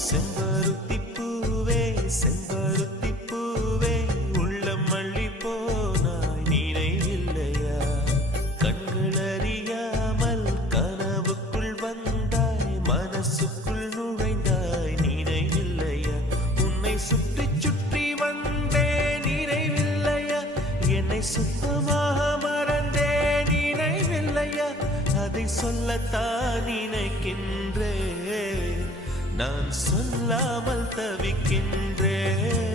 செம்பருத்தி பூவே செம்பருத்தி பூவே உள்ளம் மல்லி போனாய் நினைவில்லையா கண்கள் அறியாமல் கனவுக்குள் வந்தாய் மனசுக்குள் நுழைந்தாய் நினைவில்லையா உன்னை சுற்றி சுற்றி வந்தே நினைவில்லையா என்னை சுத்தமாக மறந்தே நினைவில்லையா அதை சொல்லத்தான் நினைக்கின்றேன் நான் சொல்லாமல் தவிக்கின்றேன்